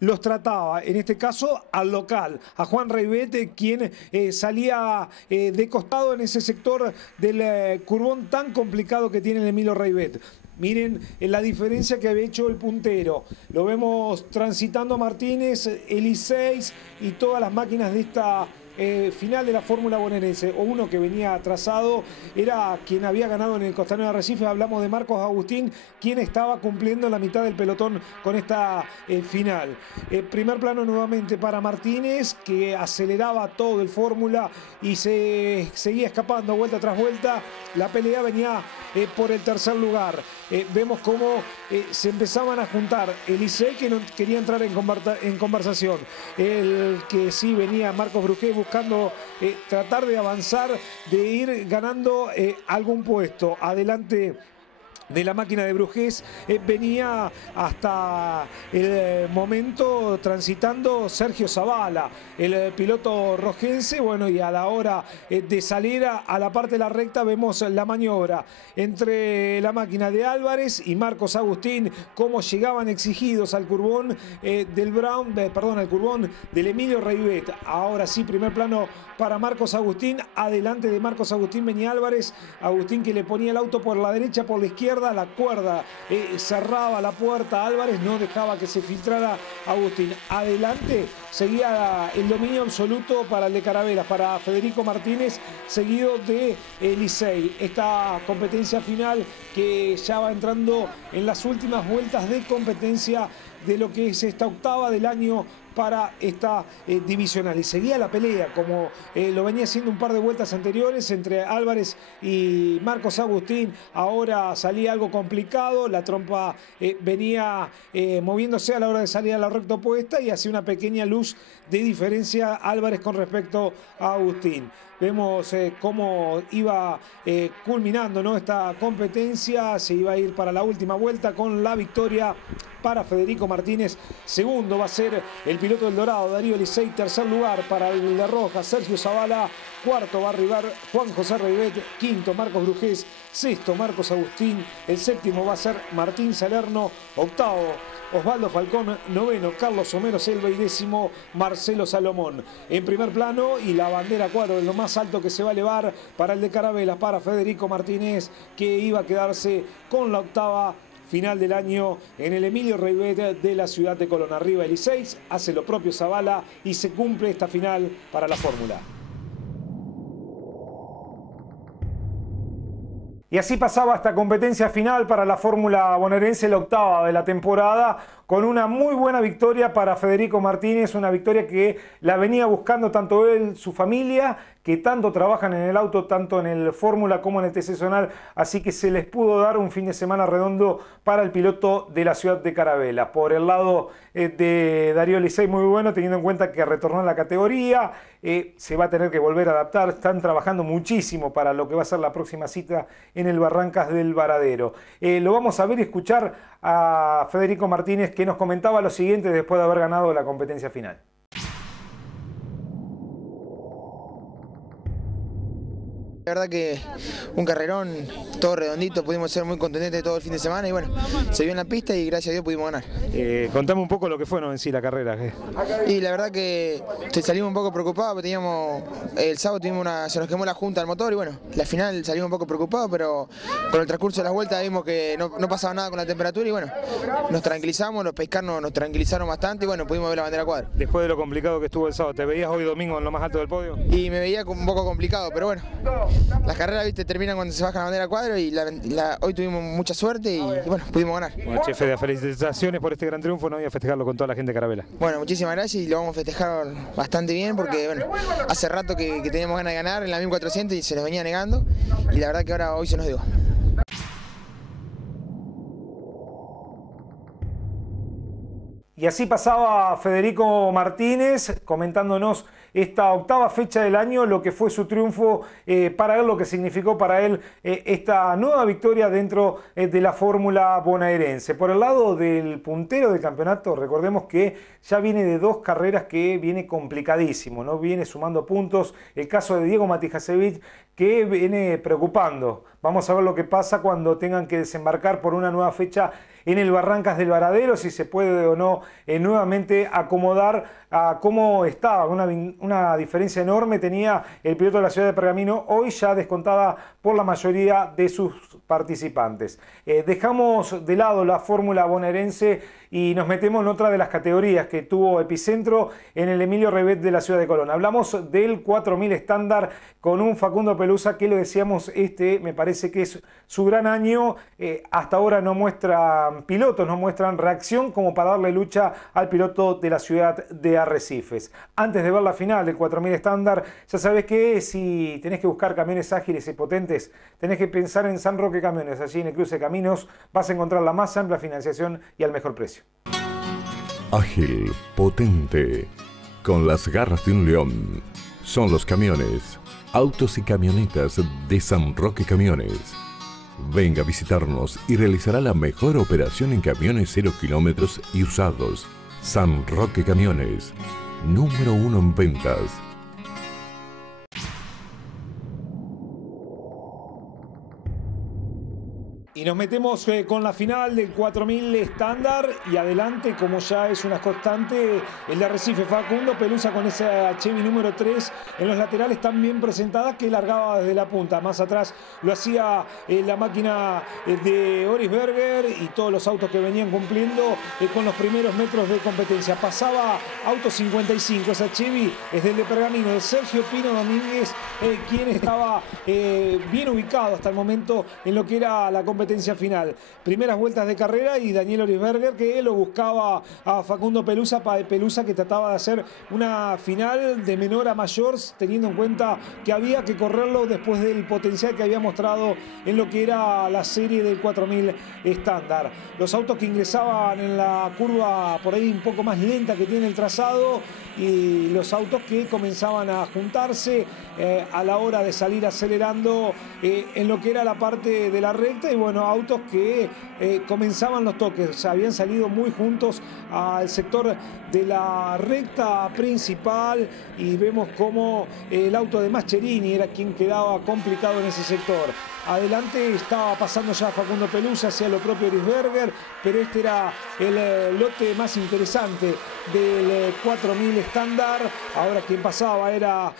los trataba, en este caso al local, a Juan Reibete, quien salía de costado en ese sector del curbón tan complicado que tiene el Emilio Reibet. Miren la diferencia que había hecho el puntero. Lo vemos transitando Martínez, Eliseis y todas las máquinas de esta final de la Fórmula bonaerense. O uno que venía atrasado era quien había ganado en el Costanera de Arrecife. Hablamos de Marcos Agustín, quien estaba cumpliendo la mitad del pelotón con esta final. Primer plano nuevamente para Martínez, que aceleraba todo el Fórmula y se seguía escapando vuelta tras vuelta. La pelea venía por el tercer lugar. Vemos cómo se empezaban a juntar Elisei, que no quería entrar en conversación. El que sí venía Marcos Brugués buscando tratar de avanzar, de ir ganando algún puesto. Adelante de la máquina de Brugués venía hasta el momento transitando Sergio Zavala, el piloto rojense. Bueno, y a la hora de salir a la parte de la recta vemos la maniobra entre la máquina de Álvarez y Marcos Agustín, cómo llegaban exigidos al curbón al curbón del Emilio Reibet. Ahora sí, primer plano para Marcos Agustín. Adelante de Marcos Agustín venía Álvarez. Agustín, que le ponía el auto por la derecha, por la izquierda. La cuerda cerraba la puerta. Álvarez no dejaba que se filtrara Agustín. Adelante seguía el dominio absoluto para el de Carabelas, para Federico Martínez, seguido de Elisei. Esta competencia final que ya va entrando en las últimas vueltas de competencia de lo que es esta octava del año para esta divisional. Y seguía la pelea, como lo venía haciendo un par de vueltas anteriores entre Álvarez y Marcos Agustín. Ahora salía algo complicado, la trompa venía moviéndose a la hora de salir a la recta opuesta y hacía una pequeña luz de diferencia Álvarez con respecto a Agustín. Vemos cómo iba culminando, ¿no?, esta competencia. Se iba a ir para la última vuelta con la victoria para Federico Martínez. Segundo va a ser el piloto del Dorado, Darío Elisei. Tercer lugar para el de Roja, Sergio Zavala. Cuarto va a arribar Juan José Reibet. Quinto, Marcos Brugués. Sexto, Marcos Agustín. El séptimo va a ser Martín Salerno. Octavo, Osvaldo Falcón. Noveno, Carlos Homero Selva. Y décimo, Marcelo Salomón. En primer plano, y la bandera cuadro es lo más alto que se va a elevar para el de Carabelas, para Federico Martínez, que iba a quedarse con la octava final del año en el Emilio Reibet de la ciudad de Colón. Arriba Elisei, hace lo propio Zavala y se cumple esta final para la Fórmula. Y así pasaba esta competencia final para la Fórmula bonaerense, la octava de la temporada, con una muy buena victoria para Federico Martínez, una victoria que la venía buscando tanto él, su familia, que tanto trabajan en el auto, tanto en el Fórmula como en el TC Zonal, así que se les pudo dar un fin de semana redondo para el piloto de la ciudad de Carabelas. Por el lado de Darío Elisei, muy bueno, teniendo en cuenta que retornó en la categoría, se va a tener que volver a adaptar, están trabajando muchísimo para lo que va a ser la próxima cita en el Barrancas del Varadero. Lo vamos a ver y escuchar a Federico Martínez, que nos comentaba lo siguiente después de haber ganado la competencia final. La verdad que un carrerón, todo redondito, pudimos ser muy contundentes todo el fin de semana y bueno, se vio en la pista y gracias a Dios pudimos ganar. Contame un poco lo que fue, ¿no?, en sí la carrera. Y la verdad que salimos un poco preocupados, porque el sábado se nos quemó la junta al motor y bueno, la final salimos un poco preocupados, pero con el transcurso de las vueltas vimos que no pasaba nada con la temperatura y bueno, nos tranquilizamos, los pescados nos tranquilizaron bastante y bueno, pudimos ver la bandera cuadra. Después de lo complicado que estuvo el sábado, ¿te veías hoy domingo en lo más alto del podio? Y me veía un poco complicado, pero bueno, las carreras, viste, terminan cuando se baja la bandera cuadro y hoy tuvimos mucha suerte y bueno, pudimos ganar. Bueno, che, Fede, felicitaciones por este gran triunfo, no voy a festejarlo con toda la gente de Carabelas. Bueno, muchísimas gracias y lo vamos a festejar bastante bien porque bueno, hace rato que teníamos ganas de ganar en la 1400 y se nos venía negando y la verdad que ahora hoy se nos dio. Y así pasaba Federico Martínez comentándonos esta octava fecha del año, lo que fue su triunfo para él, lo que significó para él esta nueva victoria dentro de la Fórmula bonaerense. Por el lado del puntero del campeonato, recordemos que ya viene de 2 carreras que viene complicadísimo, ¿no? Viene sumando puntos. El caso de Diego Matijasevich, que viene preocupando. Vamos a ver lo que pasa cuando tengan que desembarcar por una nueva fecha en el Barrancas del Varadero, si se puede o no nuevamente acomodar a cómo estaba. Una diferencia enorme tenía el piloto de la ciudad de Pergamino, hoy ya descontada por la mayoría de sus participantes. Dejamos de lado la fórmula bonaerense y nos metemos en otra de las categorías que tuvo epicentro en el Emilio Reyvet de la ciudad de Colón. Hablamos del 4000 estándar con un Facundo Pelusa que, lo decíamos, me parece que es su gran año. Hasta ahora no muestran pilotos, no muestran reacción como para darle lucha al piloto de la ciudad de Arrecifes. Antes de ver la final del 4000 estándar, ya sabes que si tenés que buscar camiones ágiles y potentes, tenés que pensar en San Roque Camiones. Allí en el cruce de caminos vas a encontrar la más amplia financiación y al mejor precio. Ágil, potente, con las garras de un león. Son los camiones, autos y camionetas de San Roque Camiones. Venga a visitarnos y realizará la mejor operación en camiones 0 kilómetros y usados. San Roque Camiones, número 1 en ventas. Y nos metemos con la final del 4000 estándar y adelante, como ya es una constante, el de Arrecife, Facundo Pelusa con esa Chevy número 3 en los laterales tan bien presentada que largaba desde la punta. Más atrás lo hacía la máquina de Orisberger y todos los autos que venían cumpliendo con los primeros metros de competencia. Pasaba auto 55, esa Chevy es del de Pergamino, de Sergio Pino Domínguez, quien estaba bien ubicado hasta el momento en lo que era la competencia final. Primeras vueltas de carrera y Daniel Orisberger que lo buscaba a Facundo Pelusa, que trataba de hacer una final de menor a mayor, teniendo en cuenta que había que correrlo después del potencial que había mostrado en lo que era la serie del 4000 estándar. Los autos que ingresaban en la curva por ahí un poco más lenta que tiene el trazado y los autos que comenzaban a juntarse a la hora de salir acelerando en lo que era la parte de la recta, y bueno, autos que comenzaban los toques, o sea, habían salido muy juntos al sector de la recta principal y vemos como el auto de Mascherini era quien quedaba complicado en ese sector. Adelante estaba pasando ya Facundo Pelusa hacia lo propio Orisberger, pero este era el lote más interesante del 4000 estándar. Ahora quien pasaba era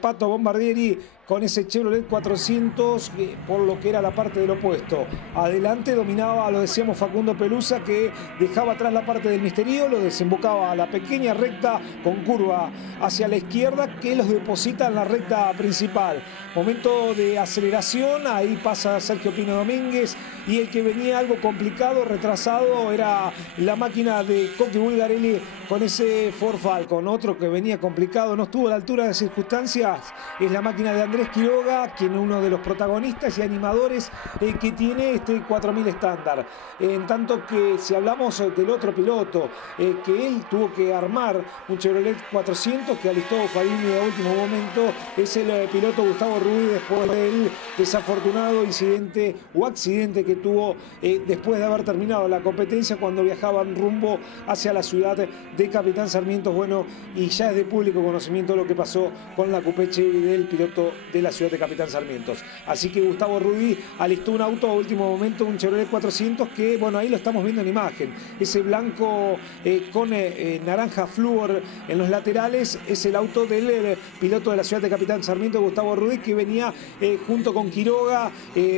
Pato Bombardieri con ese Chevrolet 400 por lo que era la parte del opuesto. Adelante dominaba, lo decíamos, Facundo Pelusa, que dejaba atrás la parte del Misterio, lo desembocaba a la pequeña recta con curva hacia la izquierda que los deposita en la recta principal. Momento de aceleración, ahí pasa Sergio Pino Domínguez y el que venía algo complicado, retrasado, era la máquina de Coqui Bulgarelli con ese Ford Falcon. Otro que venía complicado, no estuvo a la altura de circunstancias, es la máquina de Andrés Quiroga, quien es uno de los protagonistas y animadores que tiene este 4000 estándar. En tanto que si hablamos del otro piloto, que él tuvo que armar un Chevrolet 400 que alistó Fabini a último momento, es el piloto Gustavo Ruiz, después del desafortunado incidente o accidente que tuvo después de haber terminado la competencia cuando viajaban rumbo hacia la ciudad de Capitán Sarmiento. Bueno, y ya es de público conocimiento lo que pasó con la Coupé Chevy del piloto de la ciudad de Capitán Sarmiento. Así que Gustavo Ruiz alistó un auto a último momento, un Chevrolet 400 que, bueno, ahí lo estamos viendo en imagen. Ese blanco con naranja flúor en los laterales es el auto del piloto de la ciudad de Capitán Sarmiento, Gustavo Ruiz, que venía junto con Quiroga,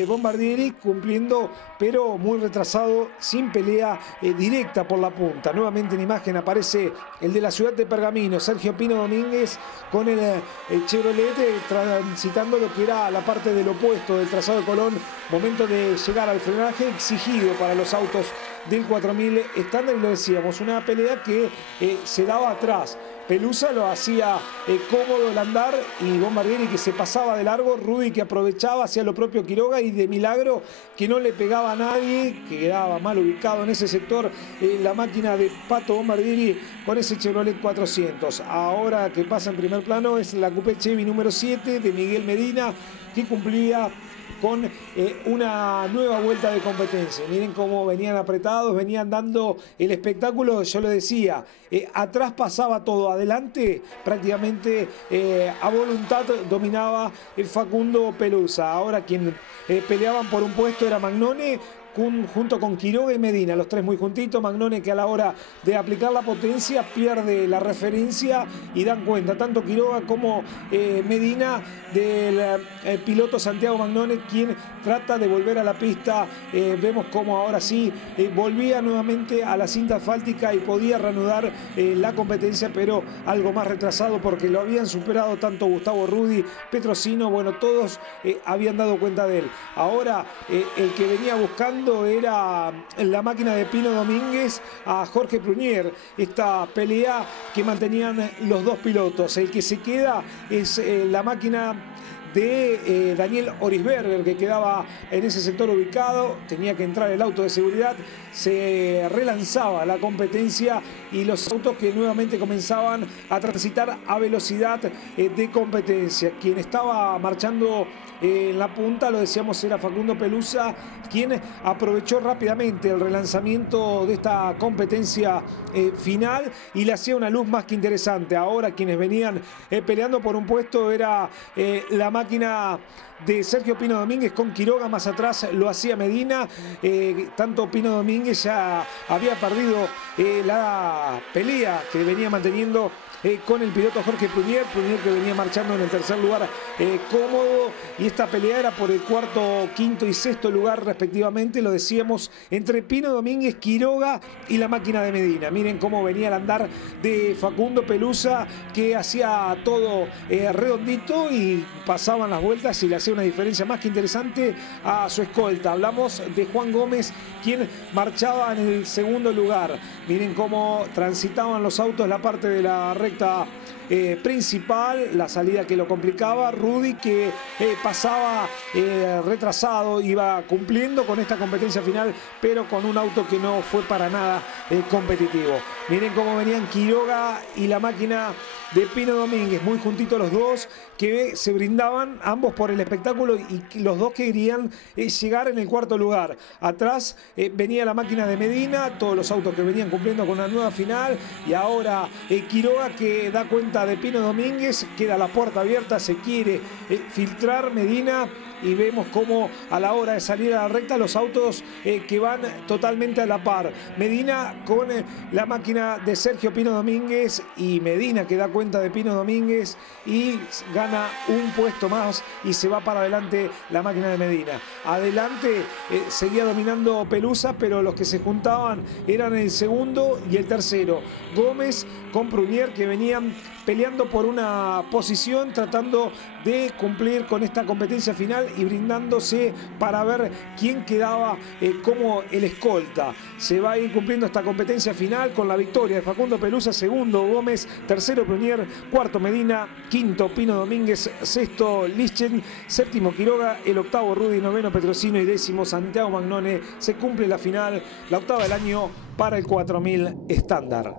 Bombardieri, cumpliendo, pero muy retrasado, sin pelea directa por la punta. Nuevamente en imagen aparece el de la ciudad de Pergamino, Sergio Pino Domínguez, con el Chevrolet transitando lo que era la parte del opuesto del trazado de Colón. Momento de llegar al frenaje exigido para los autos del 4000 estándar, y lo decíamos, una pelea que se daba atrás. Pelusa lo hacía cómodo el andar y Bombardieri que se pasaba de largo, Rudy que aprovechaba hacia lo propio Quiroga y de milagro que no le pegaba a nadie, que quedaba mal ubicado en ese sector la máquina de Pato Bombardieri con ese Chevrolet 400. Ahora que pasa en primer plano es la Coupé Chevy número 7 de Miguel Medina, que cumplía con una nueva vuelta de competencia. Miren cómo venían apretados, venían dando el espectáculo. Yo lo decía, atrás pasaba todo, adelante prácticamente a voluntad dominaba Facundo Pelusa. Ahora quien peleaban por un puesto era Magnone, junto con Quiroga y Medina, los tres muy juntitos. Magnone, que a la hora de aplicar la potencia pierde la referencia, y dan cuenta tanto Quiroga como Medina del piloto Santiago Magnone, quien trata de volver a la pista. Vemos cómo ahora sí volvía nuevamente a la cinta asfáltica y podía reanudar la competencia, pero algo más retrasado porque lo habían superado tanto Gustavo Rudi, Petrosino, bueno, todos habían dado cuenta de él. Ahora el que venía buscando era la máquina de Pino Domínguez a Jorge Prunier, esta pelea que mantenían los dos pilotos. El que se queda es la máquina de Daniel Orisberger, que quedaba en ese sector ubicado. Tenía que entrar el auto de seguridad, se relanzaba la competencia y los autos que nuevamente comenzaban a transitar a velocidad de competencia. Quien estaba marchando en la punta, lo decíamos, era Facundo Pelusa, quien aprovechó rápidamente el relanzamiento de esta competencia final y le hacía una luz más que interesante. Ahora quienes venían peleando por un puesto era la máquina de Sergio Pino Domínguez con Quiroga. Más atrás lo hacía Medina. Tanto Pino Domínguez ya había perdido la pelea que venía manteniendo con el piloto Jorge Prunier que venía marchando en el tercer lugar cómodo, y esta pelea era por el cuarto, quinto y sexto lugar respectivamente, lo decíamos, entre Pino Domínguez, Quiroga y la máquina de Medina. Miren cómo venía el andar de Facundo Pelusa, que hacía todo redondito y pasaban las vueltas y le hacía una diferencia más que interesante a su escolta. Hablamos de Juan Gómez, quien marchaba en el segundo lugar. Miren cómo transitaban los autos la parte de la recta principal, la salida que lo complicaba. Rudi, que pasaba retrasado, iba cumpliendo con esta competencia final, pero con un auto que no fue para nada competitivo. Miren cómo venían Quiroga y la máquina de Pino Domínguez, muy juntitos los dos, que se brindaban ambos por el espectáculo y los dos querían llegar en el cuarto lugar. Atrás venía la máquina de Medina, todos los autos que venían cumpliendo con una nueva final, y ahora Quiroga, que da cuenta de Pino Domínguez, queda la puerta abierta, se quiere filtrar Medina, y vemos cómo a la hora de salir a la recta los autos que van totalmente a la par. Medina con la máquina de Sergio Pino Domínguez, y Medina que da cuenta de Pino Domínguez y gana un puesto más y se va para adelante la máquina de Medina. Adelante seguía dominando Pelusa, pero los que se juntaban eran el segundo y el tercero. Gómez con Prunier, que venían peleando por una posición, tratando de cumplir con esta competencia final y brindándose para ver quién quedaba como el escolta. Se va a ir cumpliendo esta competencia final con la victoria de Facundo Pelusa, segundo Gómez, tercero Prunier, cuarto Medina, quinto Pino Domínguez, sexto Lichen, séptimo Quiroga, el octavo Rudi, noveno Petrosino y décimo Santiago Magnone. Se cumple la final, la octava del año para el 4000 estándar.